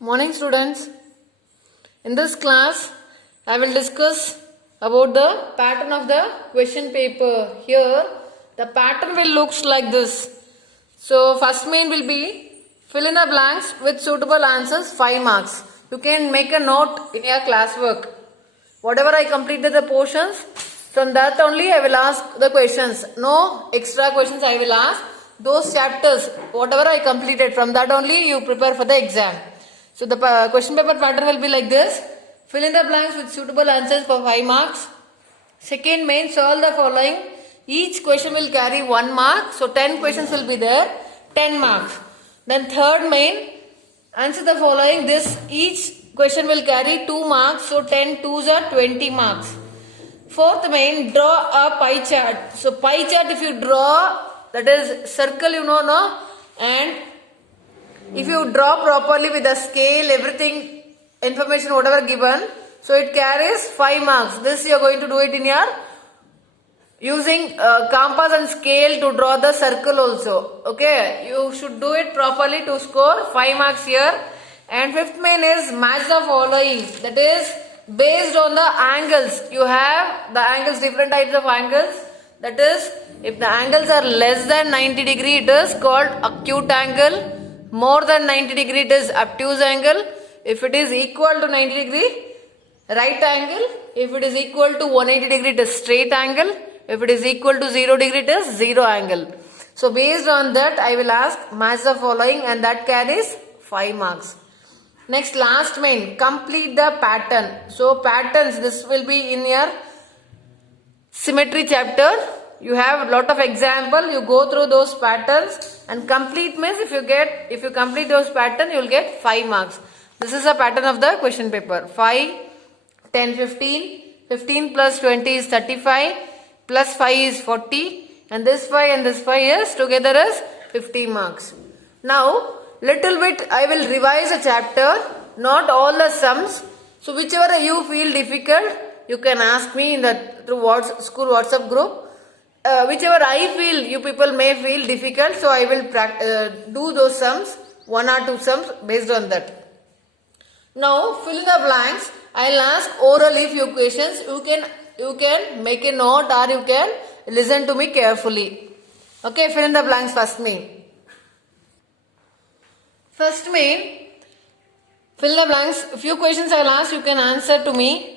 Morning students. In this class, I will discuss about the pattern of the question paper. Here, the pattern will looks like this. So, first main will be fill in the blanks with suitable answers 5 marks. You can make a note in your classwork. Whatever I completed the portions, from that only I will ask the questions. No extra questions I will ask. Those chapters, whatever I completed, from that only you prepare for the exam. So the question paper pattern will be like this. Fill in the blanks with suitable answers for 5 marks. Second main, solve the following. Each question will carry 1 mark. So 10 questions will be there. 10 marks. Then third main, answer the following. Each question will carry 2 marks. So 10 twos are 20 marks. Fourth main, draw a pie chart. So pie chart if you draw, that is circle no? And if you draw properly with the scale, everything, information whatever given, so it carries 5 marks. This you are going to do it in your using compass and scale to draw the circle also. Okay, you should do it properly to score 5 marks here. And fifth main is match the following. That is based on the angles. You have the angles, different types of angles. That is, if the angles are less than 90 degree, it is called acute angle. More than 90 degree, it is obtuse angle. If it is equal to 90 degree, right angle. If it is equal to 180 degree, it is straight angle. If it is equal to 0 degree, it is zero angle. So based on that, I will ask match the following, and that carries 5 marks. Next, last main, complete the pattern. So patterns, this will be in your symmetry chapter. You have a lot of example. You go through those patterns and complete means if you complete those pattern, you will get 5 marks. This is a pattern of the question paper. 5, 10, 15. 15 plus 20 is 35. Plus 5 is 40. And this 5 and this 5 is together is 50 marks. Now, little bit I will revise a chapter. Not all the sums. So whichever you feel difficult, you can ask me in the through school WhatsApp group. Whichever I feel you people may feel difficult, so I will do those sums, 1 or 2 sums based on that. Now fill in the blanks. I'll ask orally few questions. You can make a note or you can listen to me carefully. Okay, fill in the blanks first main. First main, fill the blanks. Few questions I'll ask, you can answer to me.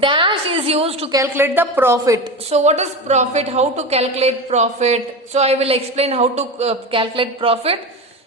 Dash is used to calculate the profit. So what is profit? How to calculate profit? So I will explain how to calculate profit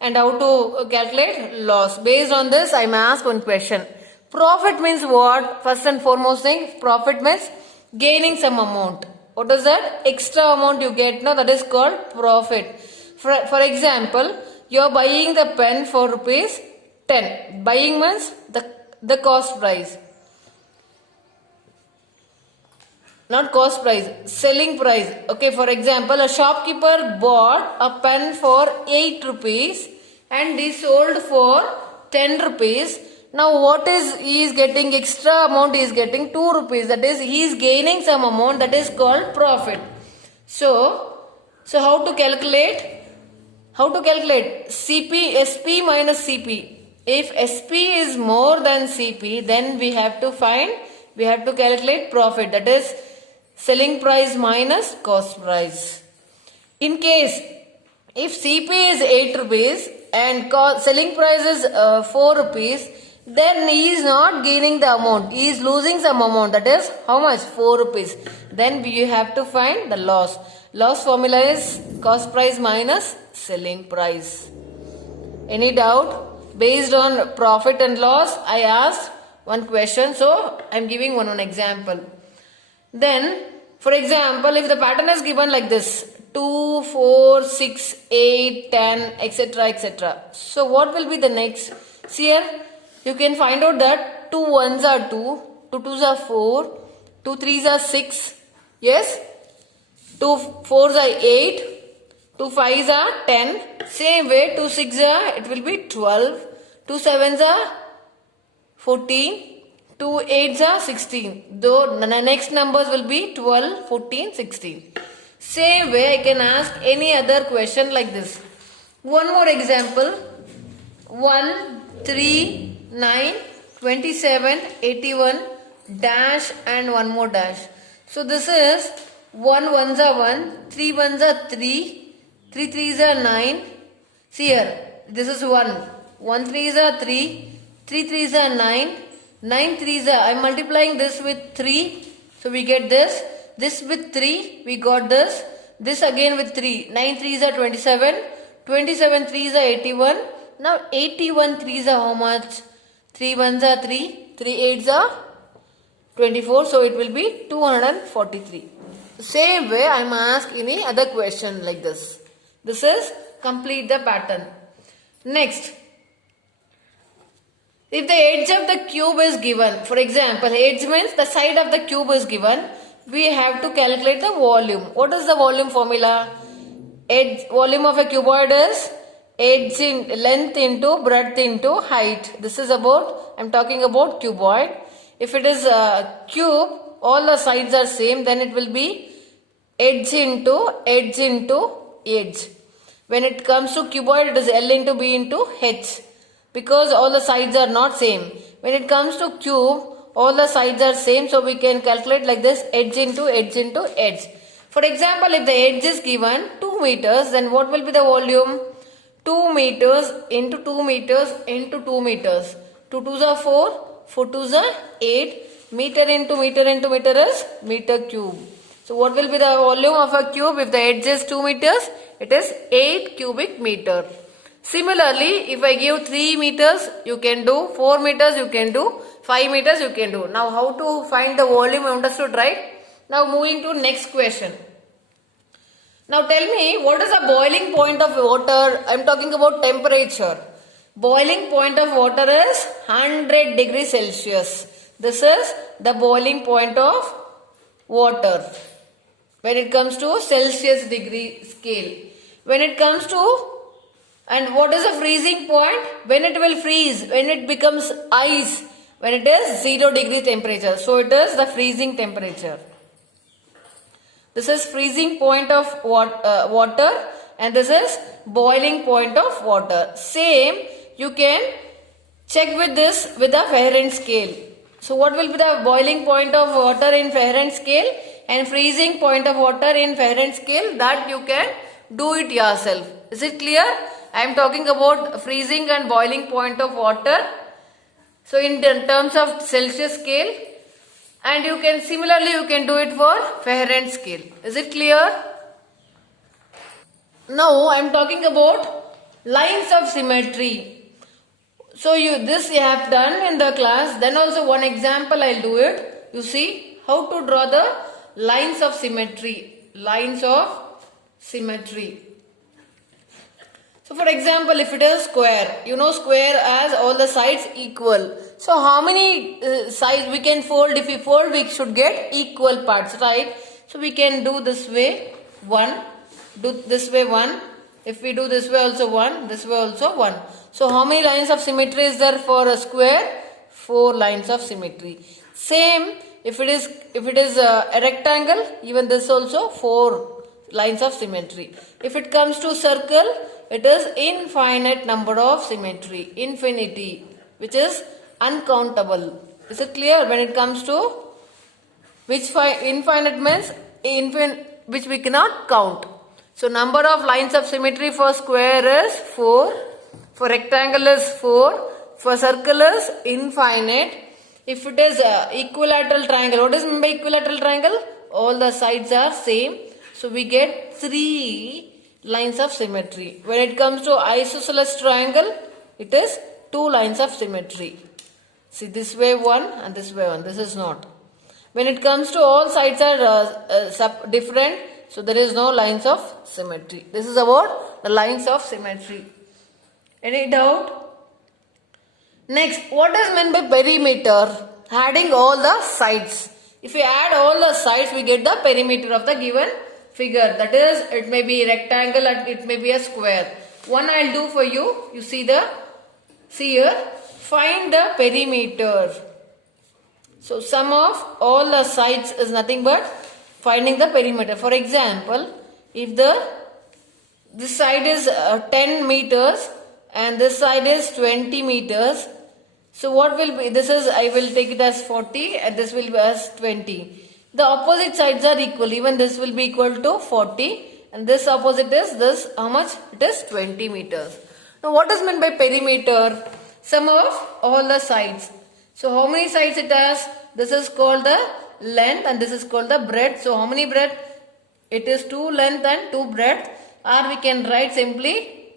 and how to calculate loss. Based on this, I may ask one question. Profit means what? First and foremost thing, profit means gaining some amount. What is that? Extra amount you get. Now that is called profit. For example, you are buying the pen for rupees 10. Buying means the cost price. Not cost price, selling price. Okay, for example, a shopkeeper bought a pen for 8 rupees and he sold for 10 rupees. Now what is he is getting? Extra amount he is getting 2 rupees. That is, he is gaining some amount, that is called profit. So how to calculate? How to calculate? SP minus CP. If SP is more than CP, then we have to calculate profit. That is selling price minus cost price. In case if CP is 8 rupees and selling price is 4 rupees, then he is not gaining the amount. He is losing some amount. That is how much? 4 rupees. Then we have to find the loss. Loss formula is cost price minus selling price. Any doubt? Based on profit and loss, I asked one question. So I am giving one example. Then, for example, if the pattern is given like this, 2, 4, 6, 8, 10, etc., etc. So what will be the next? See here, you can find out that 2 1s are 2, 2 2s are 4, 2 3s are 6, yes, 2 4s are 8, 2 5s are 10, same way 2 6s are, it will be 12, 2 7s are 14, 2 8s are 16. Though the next numbers will be 12, 14, 16. Same way I can ask any other question like this. One more example. 1 3, 9, 27, 81, dash and one more dash. So this is 1 ones are 1, 3 ones are 3, 3 threes are 9. See here, this is 1, 1 threes are 3, 3 threes are 9, 9 threes are, I am multiplying this with 3, so we get this with 3, we got this again with 3, 9 threes are 27, 27 threes are 81, now 81 threes are how much? 3 ones are 3, 3 eights are 24, so it will be 243. Same way I am asked any other question like this. This is complete the pattern. Next, if the edge of the cube is given, for example, edge means the side of the cube is given, we have to calculate the volume. What is the volume formula? Volume of a cuboid is edge in length into breadth into height. This is about, I am talking about cuboid. If it is a cube, all the sides are same, then it will be edge into edge into edge. When it comes to cuboid, it is L into B into H, because all the sides are not same. When it comes to cube, all the sides are same, so we can calculate like this, edge into edge into edge. For example, if the edge is given 2 meters, then what will be the volume? 2 meters into 2 meters into 2 meters. 2 2s are 4, 4 2s are 8, meter into meter into meter is meter cube. So what will be the volume of a cube if the edge is 2 meters? It is 8 cubic meter. Similarly, if I give 3 meters, you can do, 4 meters you can do, 5 meters you can do. Now how to find the volume, understood, right? Now moving to next question. Now tell me, what is the boiling point of water? I am talking about temperature. Boiling point of water is 100 degrees Celsius. This is the boiling point of water when it comes to Celsius degree scale. When it comes to, and what is the freezing point? When it will freeze, when it becomes ice, when it is 0 degree temperature. So it is the freezing temperature. This is freezing point of water, and this is boiling point of water. Same, you can check with this with the Fahrenheit scale. So what will be the boiling point of water in Fahrenheit scale and freezing point of water in Fahrenheit scale? That you can do it yourself. Is it clear? I am talking about freezing and boiling point of water. So in terms of Celsius scale, and you can similarly you can do it for Fahrenheit scale. Is it clear? Now I am talking about lines of symmetry. So this you have done in the class. Then also one example I will do it. You see how to draw the lines of symmetry. Lines of symmetry. So for example, if it is square, you know square as all the sides equal. So how many sides we can fold? If we fold, we should get equal parts, right? So we can do this way 1, do this way 1. If we do this way also 1, this way also 1. So how many lines of symmetry is there for a square? 4 lines of symmetry. Same, if it is a rectangle, even this also 4 lines of symmetry. If it comes to circle, it is infinite number of symmetry, infinity, which is uncountable. Is it clear? When it comes to infinite means which we cannot count. So number of lines of symmetry for square is 4, for rectangle is 4, for circle is infinite. If it is a equilateral triangle, what is meant by equilateral triangle? All the sides are same. So we get 3 lines of symmetry. When it comes to isosceles triangle, it is 2 lines of symmetry. See, this way 1 and this way 1. This is not. When it comes to all sides are different, so there is no lines of symmetry. This is about the lines of symmetry. Any doubt? Next, what is meant by perimeter? Adding all the sides. If we add all the sides, we get the perimeter of the given figure. That is, it may be rectangle and it may be a square. One I will do for you. You see here. Find the perimeter. So sum of all the sides is nothing but finding the perimeter. For example, if this side is 10 meters and this side is 20 meters. So what will be, this is, I will take it as 40 and this will be as 20. The opposite sides are equal, even this will be equal to 40 and this opposite is this, how much? It is 20 meters. Now what is meant by perimeter? Sum of all the sides. So how many sides it has? This is called the length and this is called the breadth. So how many breadth? It is 2 length and 2 breadth, or we can write simply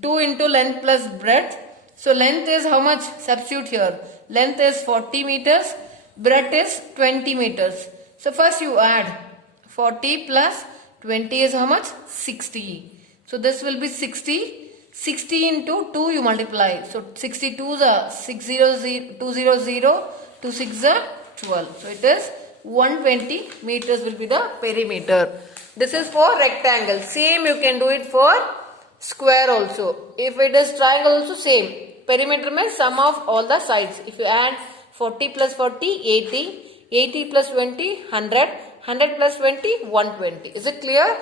2 into length plus breadth. So length is how much? Substitute here. Length is 40 meters, breadth is 20 meters. So first you add 40 plus 20 is how much? 60. So this will be 60. 60 into 2 you multiply. So 62 is 600, 200, 26 is 12. So it is 120 meters will be the perimeter. This is for rectangle. Same you can do it for square also. If it is triangle also same. Perimeter means sum of all the sides. If you add 40 plus 40, 80. 80 plus 20, 100. 100 plus 20, 120. Is it clear?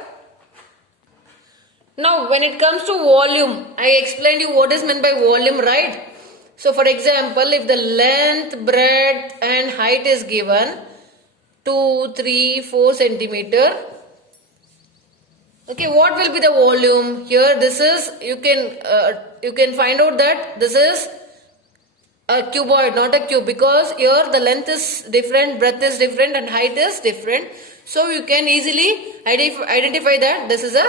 Now when it comes to volume, I explained you what is meant by volume, right? So for example, if the length, breadth and height is given 2, 3, 4 centimeter. Okay, what will be the volume? Here this is, you can find out that this is a cuboid, not a cube, because here the length is different, breadth is different and height is different. So you can easily identify that this is a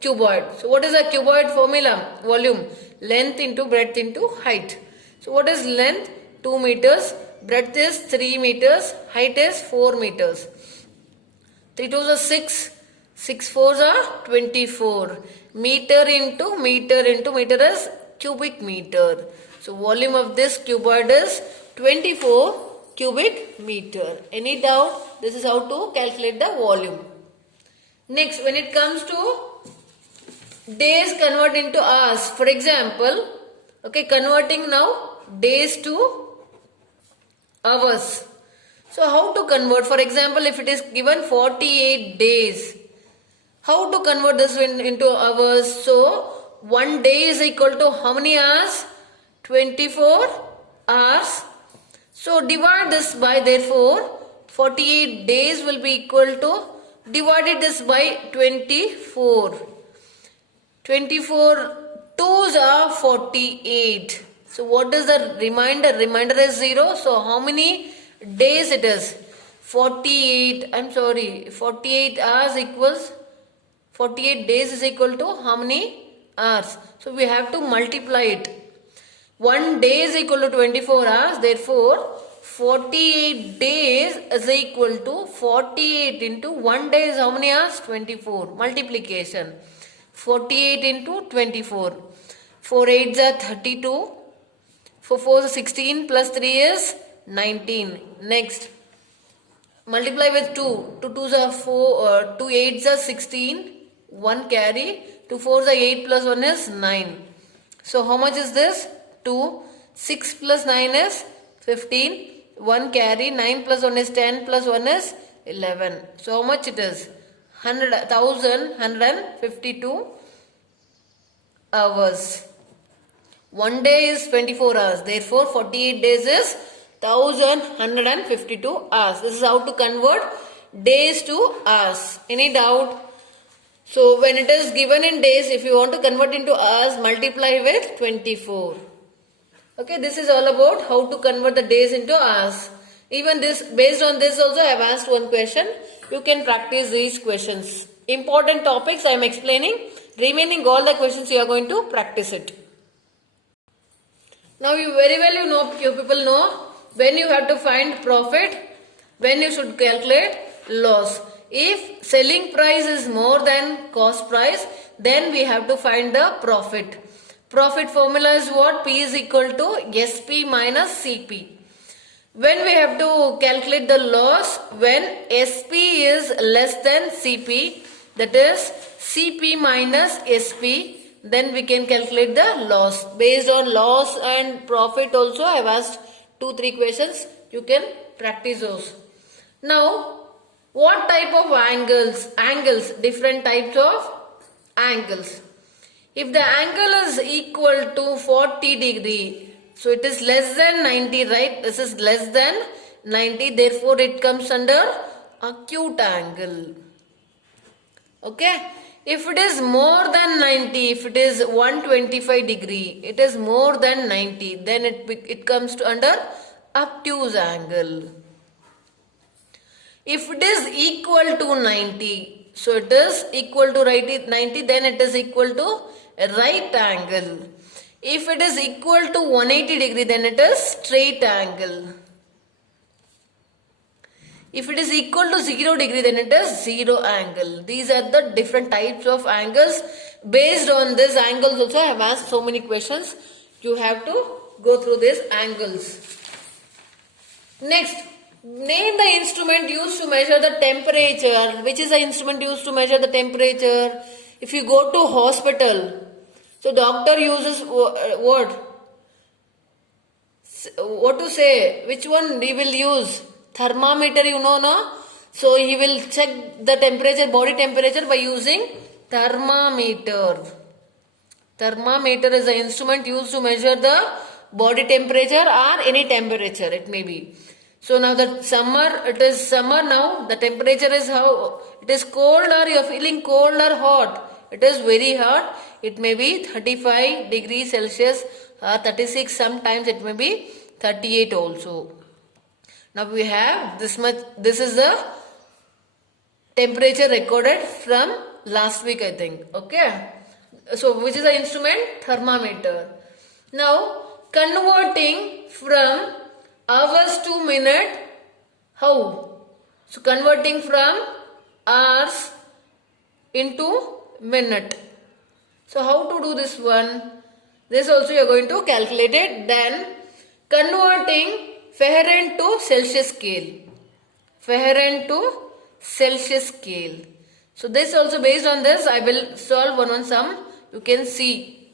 cuboid. So what is a cuboid formula? Volume, length into breadth into height. So what is length? 2 meters, breadth is 3 meters, height is 4 meters. 3 2s are 6, 6 4s are 24. Meter into meter is cubic meter. So volume of this cuboid is 24 cubic meter. Any doubt? This is how to calculate the volume. Next, when it comes to days convert into hours. For example, okay, converting now days to hours. So how to convert? For example, if it is given 48 days, how to convert this into hours? So 1 day is equal to how many hours? 24 hours. So divide this by, therefore 48 days will be equal to, divided this by 24. 24 2s are 48. So what is the remainder? Remainder is 0. So how many days it is? 48 hours equals, 48 days is equal to how many hours? So we have to multiply it. 1 day is equal to 24 hours. Therefore 48 days is equal to 48 into 1 day is how many hours? 24. Multiplication. 48 into 24. 4 8s are 32. 4 4s are 16 plus 3 is 19. Next, multiply with 2. 2 2s are 4, 2 8s are 16. 1 carry. 2 4s are 8 plus 1 is 9. So how much is this? 2. 6 plus 9 is 15. 1 carry. 9 plus 1 is 10 plus 1 is 11. So how much it is? 1,152 hours. 1 day is 24 hours. Therefore 48 days is 1,152 hours. This is how to convert days to hours. Any doubt? So when it is given in days, if you want to convert into hours, multiply with 24. Okay, this is all about how to convert the days into hours. Even this, based on this also I have asked one question. You can practice these questions. Important topics I am explaining. Remaining all the questions you are going to practice it. Now you very well you people know when you have to find profit, when you should calculate loss. If selling price is more than cost price, then we have to find the profit. Profit formula is what? P is equal to SP minus CP. When we have to calculate the loss, when SP is less than CP, that is CP minus SP, then we can calculate the loss. Based on loss and profit also I have asked 2-3 questions. You can practice those. Now, what type of angles? Different types of angles. If the angle is equal to 40 degree, so it is less than 90, right? This is less than 90, therefore it comes under acute angle. Okay. If it is more than 90, if it is 125 degree, it is more than 90, then it comes to under obtuse angle. If it is equal to 90, so it is equal to 90, then it is equal to a right angle. If it is equal to 180 degree, then it is straight angle. If it is equal to 0 degree, then it is zero angle. These are the different types of angles. Based on these angles also, I have asked so many questions. You have to go through these angles. Next, name the instrument used to measure the temperature. Which is the instrument used to measure the temperature? If you go to hospital, so doctor uses what? What to say? Which one he will use? Thermometer, you know, no? So he will check the temperature, body temperature by using thermometer. Thermometer is the instrument used to measure the body temperature or any temperature it may be. So now the summer, it is summer now, the temperature is how? It is cold or you are feeling cold or hot? It is very hot. It may be 35 degrees Celsius or 36, sometimes it may be 38 also. Now we have this much, this is the temperature recorded from last week, I think. Okay. So which is the instrument? Thermometer. Now converting from hours to minute, how? So converting from hours into minute. So how to do this one? This also you are going to calculate it. Then converting Fahrenheit to Celsius scale. Fahrenheit to Celsius scale. So this also, based on this, I will solve one sum. You can see.